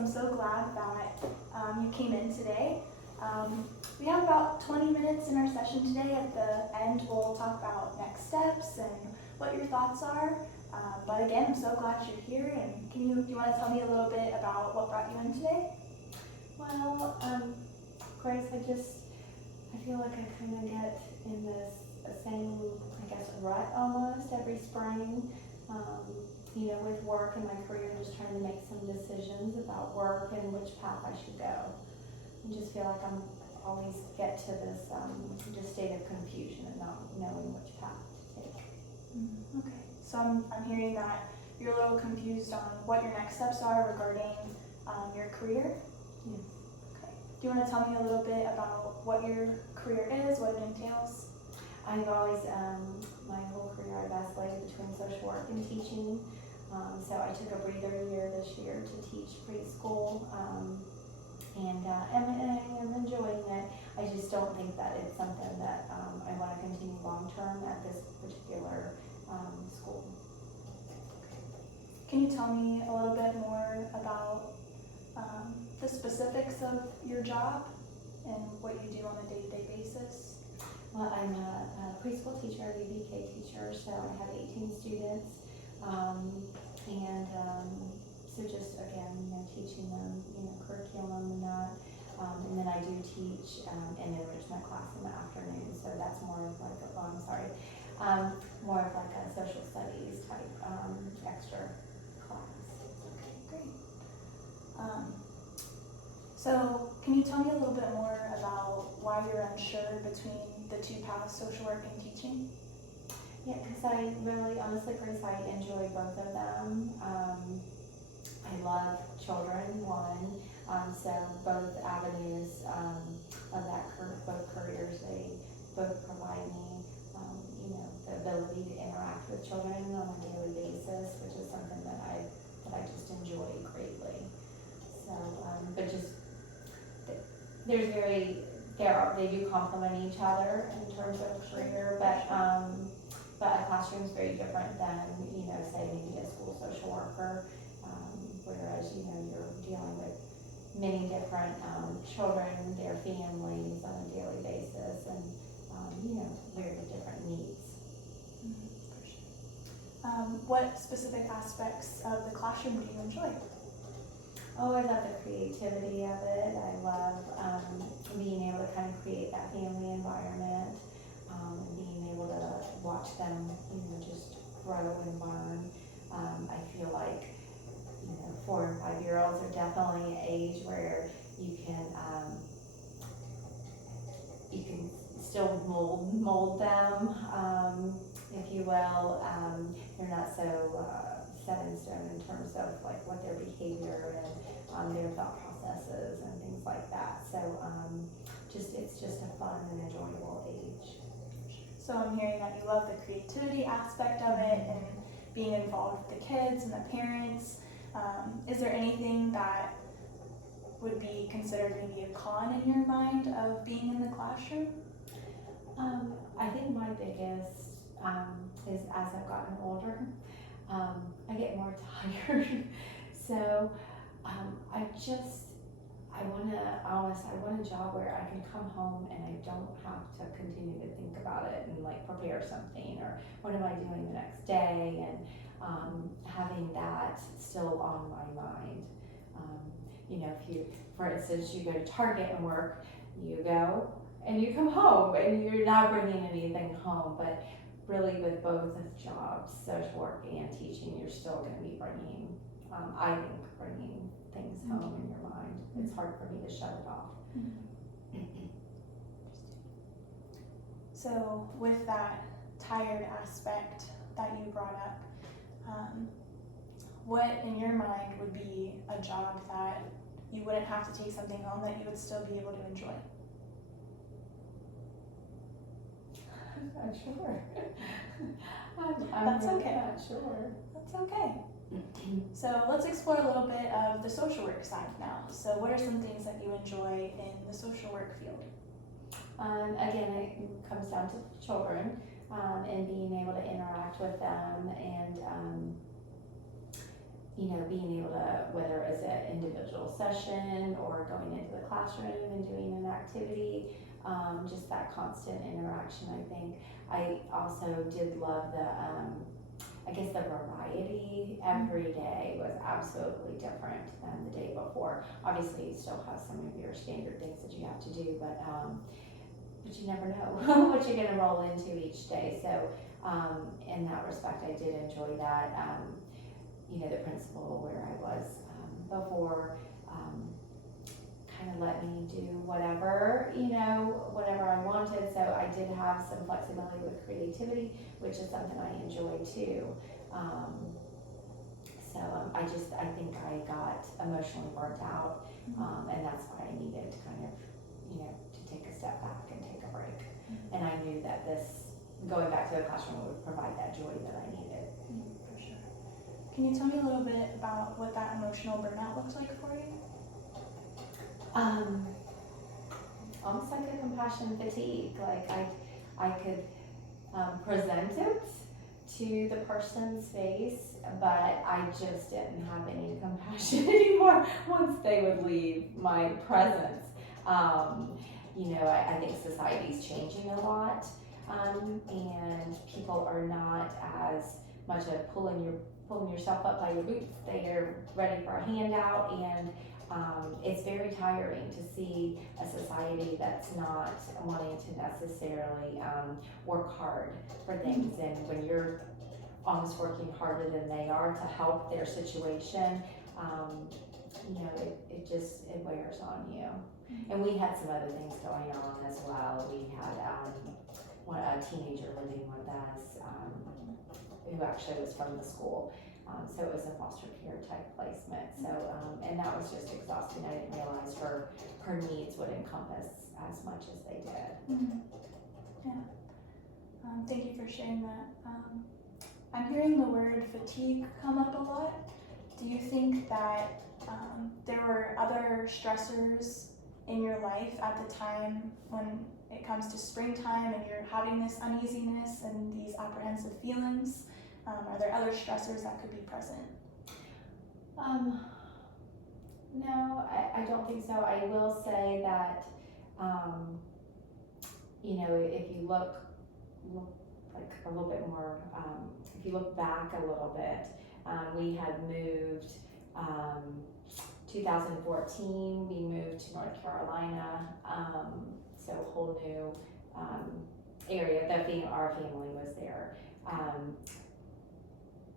I'm so glad that you came in today. We have about 20 minutes in our session today. At the end, we'll talk about next steps and what your thoughts are. But again, I'm so glad you're here. And do you want to tell me a little bit about what brought you in today? Well, Grace, I feel like I kind of get in this same, rut almost every spring. With work and my career, just trying to make some decisions about work and which path I should go. I just feel like I'm always get to this just state of confusion and not knowing which path to take. Okay, so I'm hearing that you're a little confused on what your next steps are regarding your career. Yes. Okay. Do you want to tell me a little bit about what your career is, what it entails? I've always, my whole career, I've vacillated between social work and teaching. So I took a breather year this year to teach preschool, and I'm enjoying it. I just don't think that it's something that I want to continue long term at this particular school. Can you tell me a little bit more about the specifics of your job and what you do on a day-to-day basis? Well, I'm a preschool teacher, a VBK teacher, so I have 18 students, so just again, teaching them, curriculum and that, and then I do teach an enrichment class in the afternoon, so that's more of like more of like a social studies type extra class. Okay, great. So can you tell me a little bit more about why you're unsure between the two paths, social work and teaching? Yeah, because I really, honestly, Grace, I enjoy both of them. I love children, so both avenues of that both careers, they both provide me, the ability to interact with children on a daily basis, which is something that I just enjoy greatly. So, but just they do complement each other in terms of career, but a classroom is very different than, say maybe a school social worker, whereas, you're dealing with many different children, their families on a daily basis, and, very different needs. For sure. What specific aspects of the classroom do you enjoy? Oh, I love the creativity of it. I love being able to kind of create that family environment, and being able to watch them, just grow and learn. I feel like, 4 and 5-year-olds are definitely an age where you can still mold them, if you will. They're not so set in stone in terms of like what their behavior and their thought processes and things like that. So it's just a fun and enjoyable age. So I'm hearing that you love the creativity aspect of it and being involved with the kids and the parents. Is there anything that would be considered maybe a con in your mind of being in the classroom? I think my biggest is as I've gotten older, I get more tired. So I want a job where I can come home and I don't have to continue to think about it and like prepare something or what am I doing the next day, and having that still on my mind. If you, for instance, you go to Target and work, you go and you come home and you're not bringing anything home, but really with both jobs, social work and teaching, you're still going to be bringing things home in your mind. It's hard for me to shut it off. So with that tired aspect that you brought up, what in your mind would be a job that you wouldn't have to take something home that you would still be able to enjoy? I'm not sure. That's really okay. Not sure. That's okay. So let's explore a little bit of the social work side now. So what are some things that you enjoy in the social work field? Again, it comes down to children and being able to interact with them and being able to, whether it's an individual session or going into the classroom and doing an activity, just that constant interaction, I think. I also did love the variety. Every day was absolutely different than the day before. Obviously, you still have some of your standard things that you have to do, but you never know what you're going to roll into each day. So in that respect, I did enjoy that. The principal where I was before kind of let me do whatever I wanted. So I did have some flexibility with creativity, which is something I enjoy too. I think I got emotionally burnt out, and that's why I needed to kind of, to take a step back and take a break. And I knew that going back to the classroom would provide that joy that I needed. For sure. Can you tell me a little bit about what that emotional burnout looks like for you? Almost like a compassion fatigue. Like I could present it to the person's face, but I just didn't have any compassion anymore once they would leave my presence. I think society's changing a lot, and people are not as much of pulling yourself up by your boots. They are ready for a handout, and it's very tiring to see a society that's not wanting to necessarily work hard for things. And when you're almost working harder than they are to help their situation, it wears on you. And we had some other things going on as well. We had a teenager living with us who actually was from the school. So it was a foster care type placement. So, and that was just exhausting. I didn't realize her needs would encompass as much as they did. Yeah. Thank you for sharing that. I'm hearing the word fatigue come up a lot. Do you think that there were other stressors in your life at the time when it comes to springtime and you're having this uneasiness and these apprehensive feelings? Are there other stressors that could be present? No, I don't think so. I will say that, if you look like a little bit more, if you look back a little bit, we had moved, 2014, we moved to North Carolina, so a whole new area. Our family was there.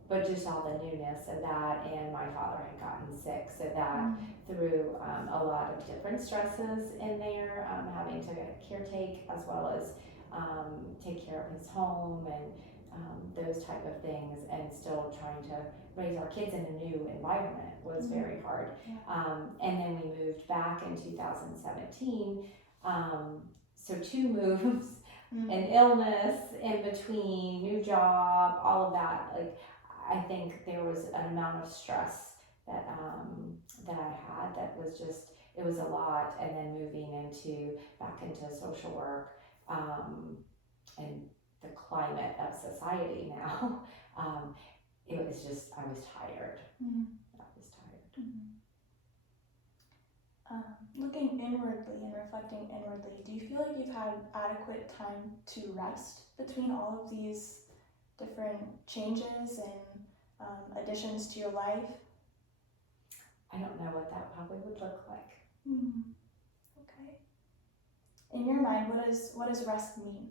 But just all the newness of that, and my father had gotten sick, so that threw a lot of different stresses in there, having to caretake as well as take care of his home and those type of things, and still trying to raise our kids in a new environment was very hard. And then we moved back in 2017, so 2 moves, an illness in between, new job, all of that. Like, I think there was an amount of stress that I had that was just, it was a lot. And then moving back into social work, and the climate of society now, it was just, I was tired. I was tired. Looking inwardly and reflecting inwardly, do you feel like you've had adequate time to rest between all of these different changes and additions to your life? I don't know what that probably would look like. Okay. In your mind, what does rest mean?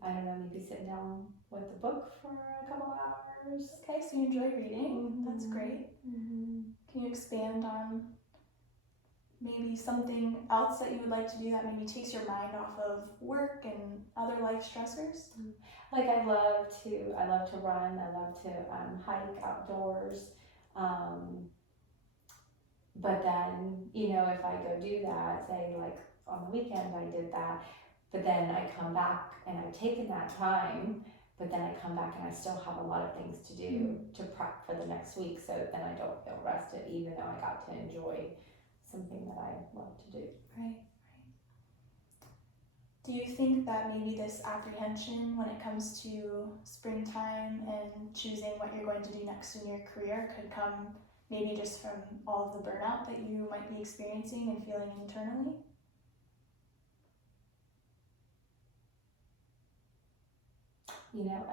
I don't know, maybe sitting down with a book for a couple hours. Okay, so you enjoy reading. That's great. Can you expand on maybe something else that you would like to do that maybe takes your mind off of work and other life stressors? Like I love to run. I love to hike outdoors. But then, if I go do that, say like on the weekend I did that, but then I come back and I've taken that time, but then I come back and I still have a lot of things to do to prep for the next week, so then I don't feel rested, even though I got to enjoy something that I love to do. Right. Do you think that maybe this apprehension when it comes to springtime and choosing what you're going to do next in your career could come maybe just from all of the burnout that you might be experiencing and feeling internally? You know,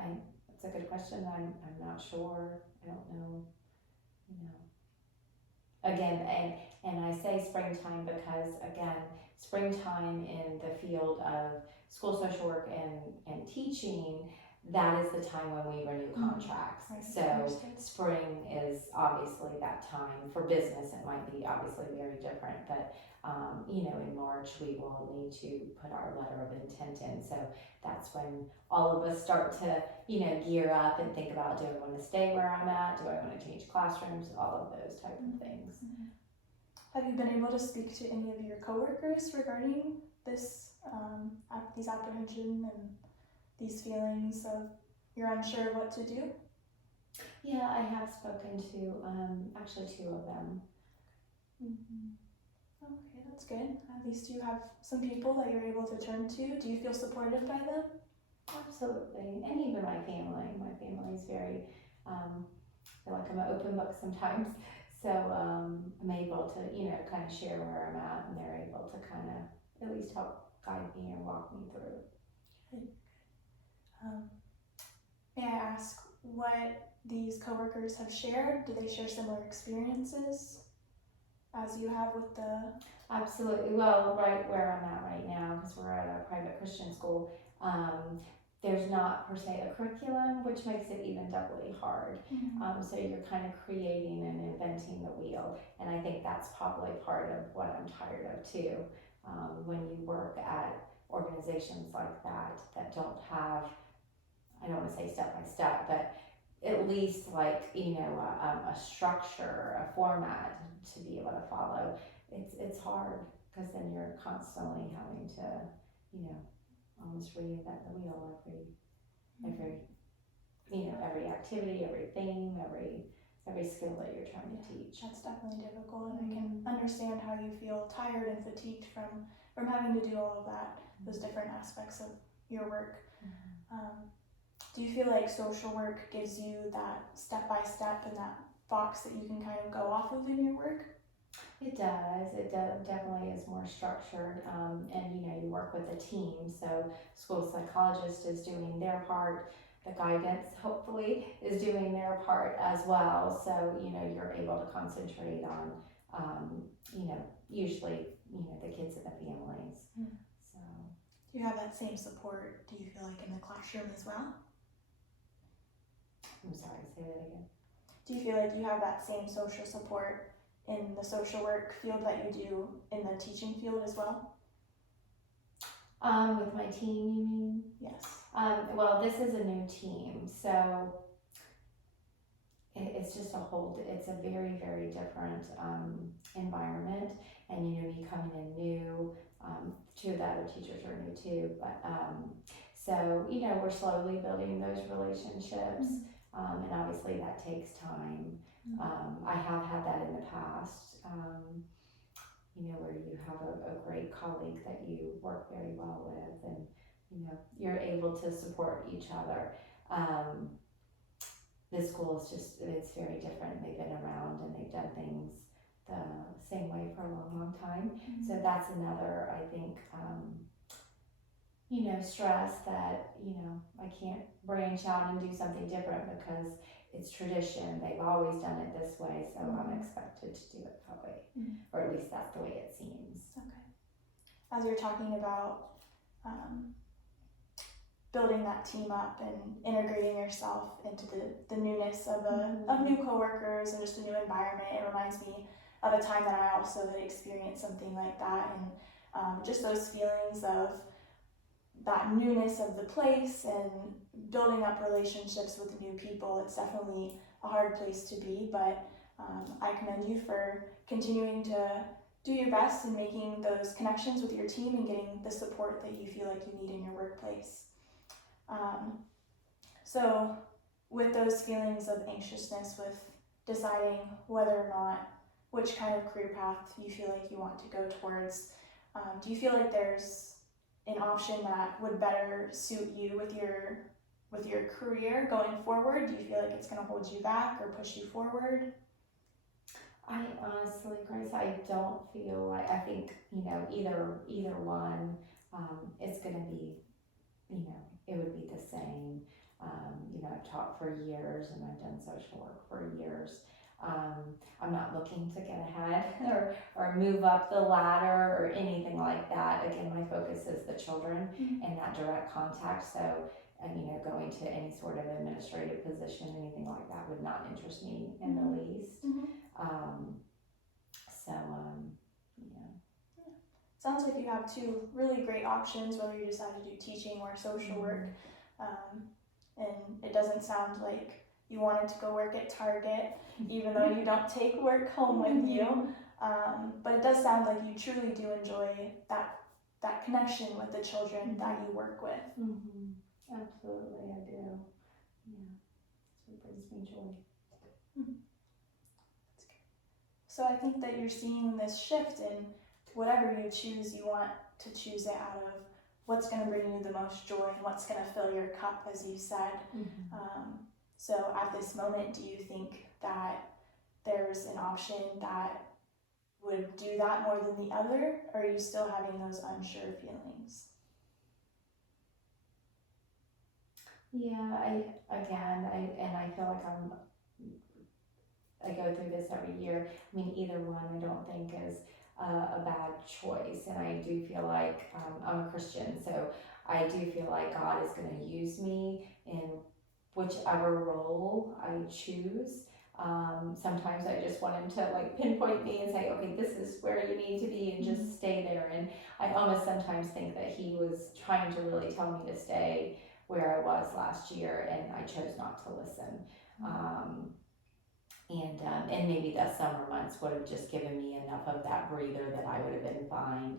it's a good question. I'm not sure. I don't know. You know, again, and I say springtime because again, springtime in the field of school social work and teaching, that is the time when we renew contracts. Right. So Understood. spring is obviously that time. For business, it might be obviously very different, but you know, in March we will need to put our letter of intent in. So that's when all of us start to, you know, gear up and think about, do I want to stay where I'm at? Do I want to change classrooms? All of those type of things. Have you been able to speak to any of your coworkers regarding this, these apprehension and these feelings of you're unsure what to do? Yeah, I have spoken to actually two of them. Okay, that's good. At least you have some people that you're able to turn to. Do you feel supported by them? Absolutely, and even my family. My family is very, I feel like I'm an open book sometimes. So I'm able to, you know, kind of share where I'm at, and they're able to kind of at least help guide me and walk me through. Good. May I ask what these coworkers have shared? Do they share similar experiences as you have with the? Absolutely. Well, right where I'm at right now, because we're at a private Christian school, there's not per se a curriculum, which makes it even doubly hard. So you're kind of creating and inventing the wheel, and I think that's probably part of what I'm tired of too. When you work at organizations like that don't have, I don't want to say step by step, but at least like, you know, a structure, a format to be able to follow. It's hard because then you're constantly having to, you know, almost reinvent the wheel every you know, every activity, every theme, every skill that you're trying to teach. That's definitely difficult, and I can understand how you feel tired and fatigued from having to do all of that, those different aspects of your work. Do you feel like social work gives you that step by step and that box that you can kind of go off of in your work? It does. Definitely is more structured, and you know, you work with a team. So school psychologist is doing their part. The guidance hopefully is doing their part as well. So you know, you're able to concentrate on, you know, usually, you know, the kids and the families. So do you have that same support? Do you feel like in the classroom as well? I'm sorry, say that again. Do you feel like you have that same social support in the social work field that you do in the teaching field as well? With my team, you mean? Yes. Well, this is a new team, so it's just it's a very, very different environment, and you know, me coming in new, two of the other teachers are new too, but so you know, we're slowly building those relationships, and obviously that takes time. I have had that in the past, you know, where you have a great colleague that you work very well with, and you know, you're able to support each other. This school is just, it's very different. They've been around and they've done things the same way for a long, long time. So that's another, I think, you know, stress that, you know, I can't branch out and do something different because it's tradition. They've always done it this way, so I'm expected to do it that way, or at least that's the way it seems. Okay. As you're talking about building that team up and integrating yourself into the newness of new coworkers and just a new environment, it reminds me of a time that I also had experienced something like that, and just those feelings of that newness of the place and building up relationships with new people. It's definitely a hard place to be, but I commend you for continuing to do your best in making those connections with your team and getting the support that you feel like you need in your workplace. So with those feelings of anxiousness with deciding whether or not which kind of career path you feel like you want to go towards, do you feel like there's an option that would better suit you with your career going forward? Do you feel like it's going to hold you back or push you forward? I honestly, Grace, I don't feel like, I think, either one, it's gonna be, it would be the same. I've taught for years and I've done social work for years. I'm not looking to get ahead or move up the ladder or anything like that. Again, my focus is the children and that direct contact. So, going to any sort of administrative position, anything like that would not interest me in the least. Yeah. Sounds like you have two really great options, whether you decide to do teaching or social work. And it doesn't sound like you wanted to go work at Target, even though you don't take work home with you. But it does sound like you truly do enjoy that connection with the children that you work with. Absolutely, I do. Yeah, it brings me joy. So I think that you're seeing this shift in whatever you choose, you want to choose it out of what's going to bring you the most joy and what's going to fill your cup, as you said. So at this moment, do you think that there's an option that would do that more than the other, or are you still having those unsure feelings? Yeah, I feel like I go through this every year. I mean, either one I don't think is a bad choice, and I do feel like I'm a Christian, so I do feel like God is going to use me in whichever role I choose. Sometimes I just want him to like pinpoint me and say, okay, this is where you need to be, and just stay there. And I almost sometimes think that he was trying to really tell me to stay where I was last year, and I chose not to listen. And maybe the summer months would have just given me enough of that breather that I would have been fine.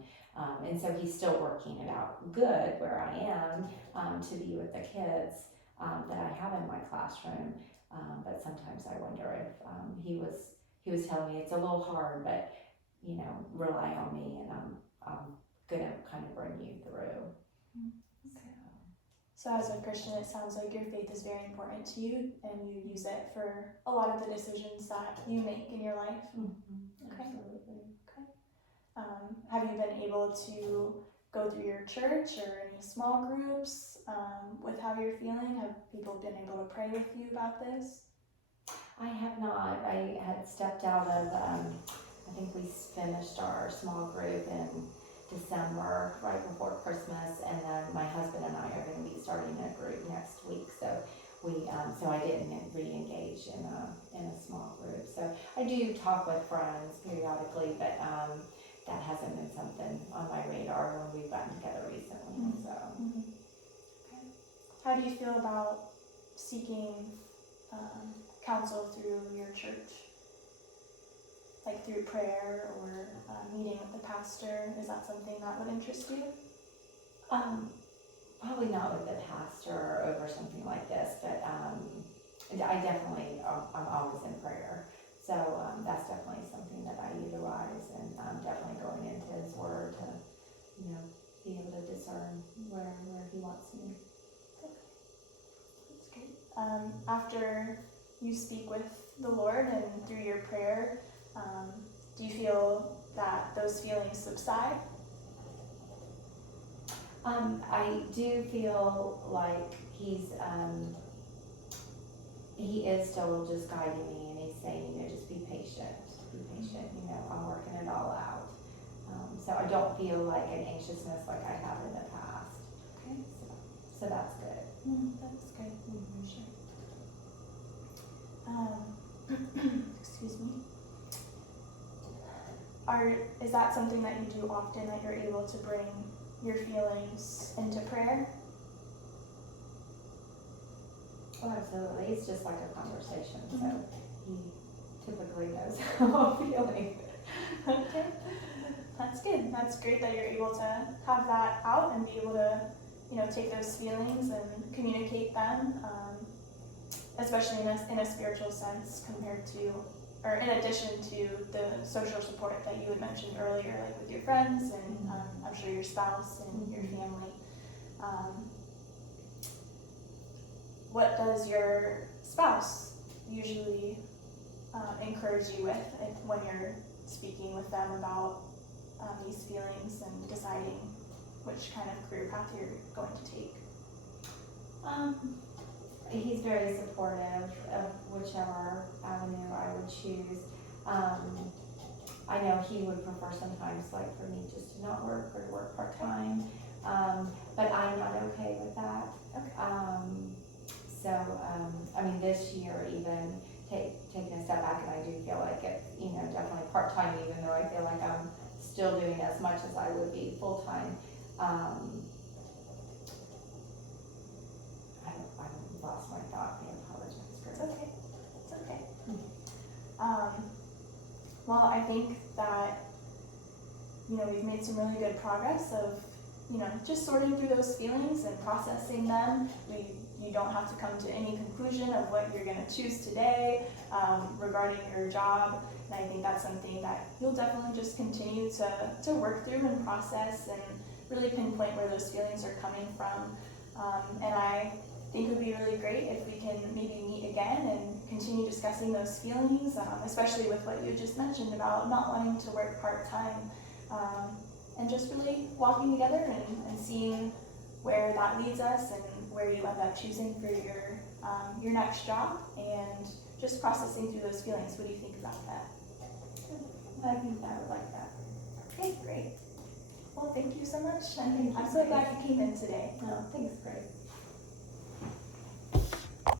And so he's still working it out good where I am, to be with the kids that I have in my classroom. But sometimes I wonder if he was telling me it's a little hard, but rely on me, and I'm gonna kind of bring you through. So as a Christian, it sounds like your faith is very important to you, and you use it for a lot of the decisions that you make in your life. Okay. Absolutely. Okay. Have you been able to go through your church or any small groups with how you're feeling? Have people been able to pray with you about this? I have not. I had stepped out of, I think we finished our small group in December, right before Christmas, and then my husband and I are going to be starting a group next week. So so I didn't re-engage in a small group. So I do talk with friends periodically, but that hasn't been something on my radar when we've gotten together recently. So. Okay. How do you feel about seeking counsel through your church? Like through prayer or meeting with the pastor? Is that something that would interest you? Probably not with the pastor or over something like this, but I definitely, I'm always in prayer. So that's definitely something that I utilize, and definitely going into his word to, be able to discern where he wants me. That's great. After you speak with the Lord and through your prayer, do you feel that those feelings subside? I do feel like he is still just guiding me, and he's saying, just be patient, I'm working it all out. So I don't feel like an anxiousness like I have in the past. Okay. So that's good. That's good. Sure. Excuse me. Is that something that you do often, that you're able to bring your feelings into prayer? Oh, absolutely. It's just like a conversation, so he typically knows how I'm feeling. Okay. That's good. That's great that you're able to have that out and be able to, take those feelings and communicate them, especially in a spiritual sense compared to or in addition to the social support that you had mentioned earlier, like with your friends and I'm sure your spouse and your family, what does your spouse usually encourage you with when you're speaking with them about these feelings and deciding which kind of career path you're going to take? He's very supportive of whichever avenue I would choose. I know he would prefer sometimes like for me just to not work or to work part-time, but I'm not okay with that. Okay. I mean, this year even taking a step back, and I do feel like it's, definitely part-time, even though I feel like I'm still doing as much as I would be full-time. I lost my thought. I apologize for It's that. okay. It's okay. Well, I think that, we've made some really good progress of, just sorting through those feelings and processing them. You don't have to come to any conclusion of what you're going to choose today regarding your job. And I think that's something that you'll definitely just continue to work through and process and really pinpoint where those feelings are coming from. And I think it would be really great if we can maybe meet again and continue discussing those feelings, especially with what you just mentioned about not wanting to work part-time, and just really walking together and seeing where that leads us and where you end up choosing for your next job, and just processing through those feelings. What do you think about that? I think I would like that. Okay, great. Well, thank you so much, and I'm so glad you came in today. Oh, thanks, Grace.